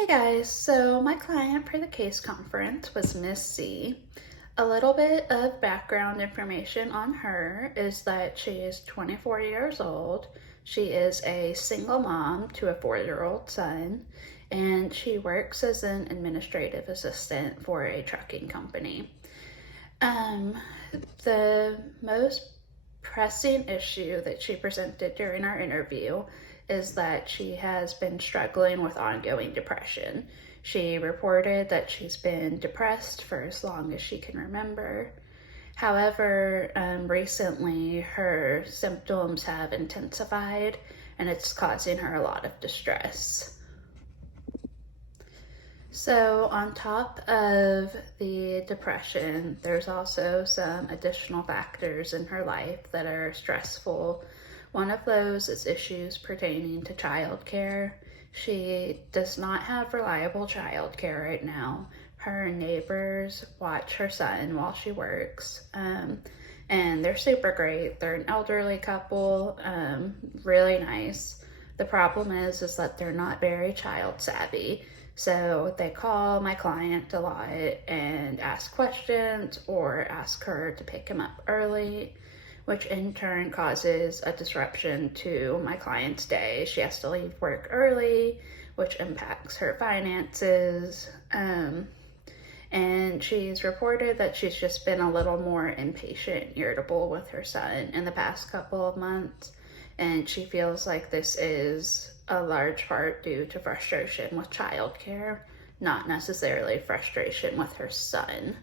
Hey guys, so my client for the case conference was Miss C. A little bit of background information on her is that she is 24 years old. She is a single mom to a 4-year-old son, and she works as an administrative assistant for a trucking company. Um, the most pressing issue that she presented during our interview is that she has been struggling with ongoing depression. She reported that she's been depressed for as long as she can remember. However, recently her symptoms have intensified and it's causing her a lot of distress. So, on top of the depression, there's also some additional factors in her life that are stressful. One of those is issues pertaining to childcare. She does not have reliable childcare right now. Her neighbors watch her son while she works, and they're super great. They're an elderly couple, really nice. The problem is that they're not very child savvy. So they call my client a lot and ask questions or ask her to pick him up early, which in turn causes a disruption to my client's day. She has to leave work early, which impacts her finances. And she's reported that she's just been a little more impatient and irritable with her son in the past couple of months. And she feels like this is a large part due to frustration with childcare, not necessarily frustration with her son.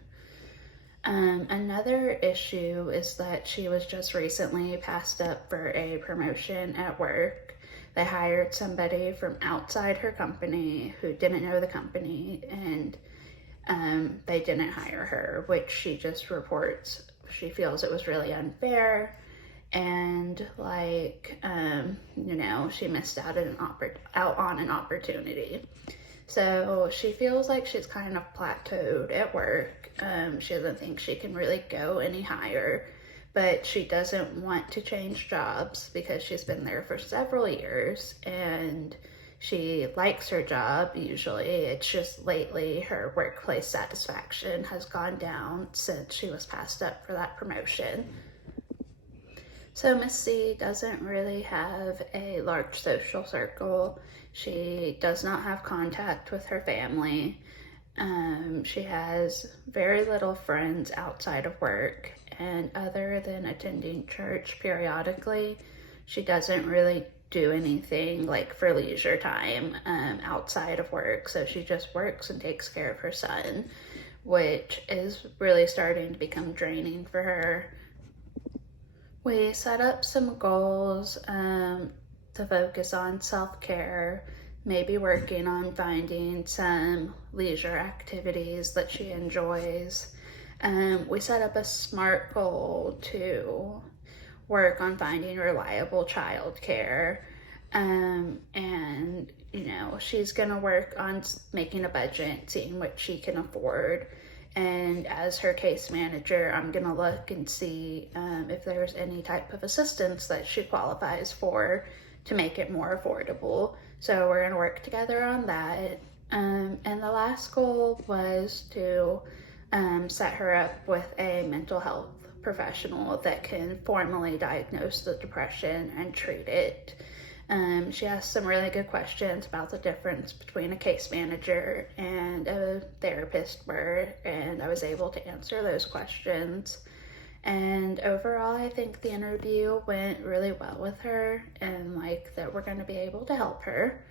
Another issue is that she was just recently passed up for a promotion at work. They hired somebody from outside her company who didn't know the company, and they didn't hire her, which she just reports. She feels it was really unfair, and she missed out on an opportunity. So she feels like she's kind of plateaued at work. She doesn't think she can really go any higher, but she doesn't want to change jobs because she's been there for several years and she likes her job usually. It's just lately her workplace satisfaction has gone down since she was passed up for that promotion. So Miss C doesn't really have a large social circle. She does not have contact with her family. She has very little friends outside of work, and other than attending church periodically, she doesn't really do anything like for leisure time outside of work. So she just works and takes care of her son, which is really starting to become draining for her. We set up some goals to focus on self-care, maybe working on finding some leisure activities that she enjoys. We set up a SMART goal to work on finding reliable childcare. And she's gonna work on making a budget, seeing what she can afford. And as her case manager, I'm gonna look and see if there's any type of assistance that she qualifies for to make it more affordable. So we're gonna work together on that. And the last goal was to set her up with a mental health professional that can formally diagnose the depression and treat it. She asked some really good questions about the difference between a case manager and a therapist and I was able to answer those questions. And overall, I think the interview went really well with her and that we're going to be able to help her.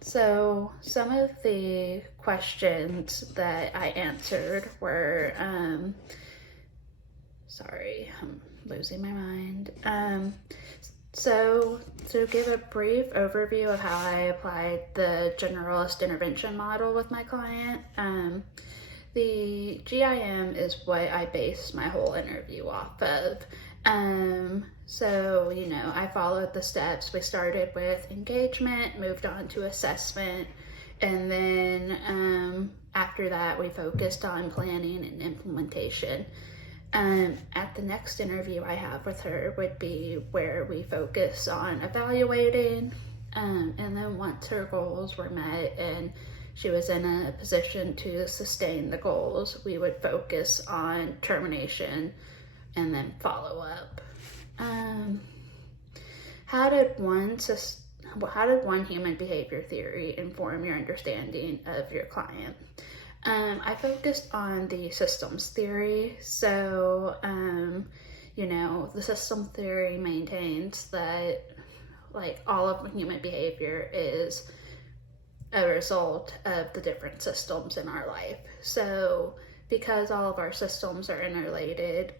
So some of the questions that I answered were, sorry, I'm losing my mind. So to give a brief overview of how I applied the generalist intervention model with my client, the GIM is what I based my whole interview off of. I followed the steps. We started with engagement, moved on to assessment, and then after that we focused on planning and implementation. At the next interview I have with her would be where we focus on evaluating, And then once her goals were met and she was in a position to sustain the goals, we would focus on termination and then follow up. How did one human behavior theory inform your understanding of your client? I focused on the systems theory. So, the system theory maintains that like all of human behavior is a result of the different systems in our life. So because all of our systems are interrelated,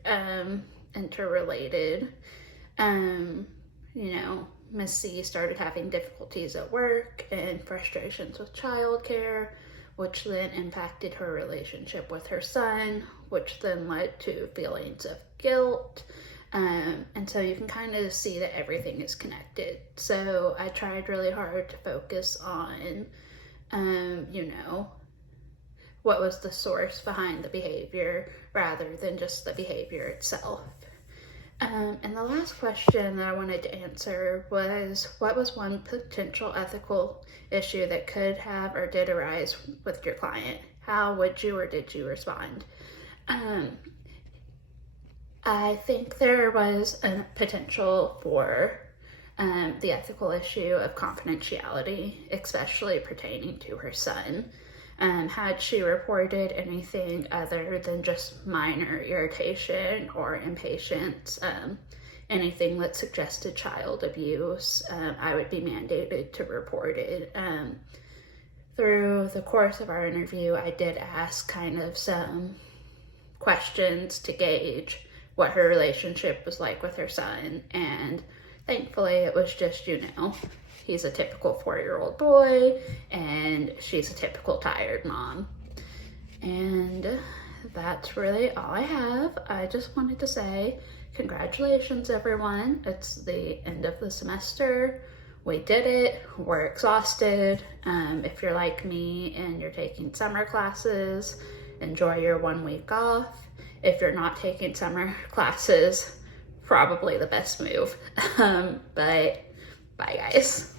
Miss C started having difficulties at work and frustrations with childcare, which then impacted her relationship with her son, which then led to feelings of guilt. And so you can kind of see that everything is connected. So I tried really hard to focus on, what was the source behind the behavior rather than just the behavior itself. And the last question that I wanted to answer was, what was one potential ethical issue that could have or did arise with your client? How would you or did you respond? I think there was a potential for the ethical issue of confidentiality, especially pertaining to her son. Had she reported anything other than just minor irritation or impatience, anything that suggested child abuse, I would be mandated to report it. Through the course of our interview, I did ask kind of some questions to gauge what her relationship was like with her son, and thankfully it was just, he's a typical 4-year-old boy and she's a typical tired mom. And that's really all I have. I just wanted to say congratulations, everyone. It's the end of the semester. We did it. We're exhausted. If you're like me and you're taking summer classes, enjoy your 1 week off. If you're not taking summer classes, probably the best move. But bye, guys.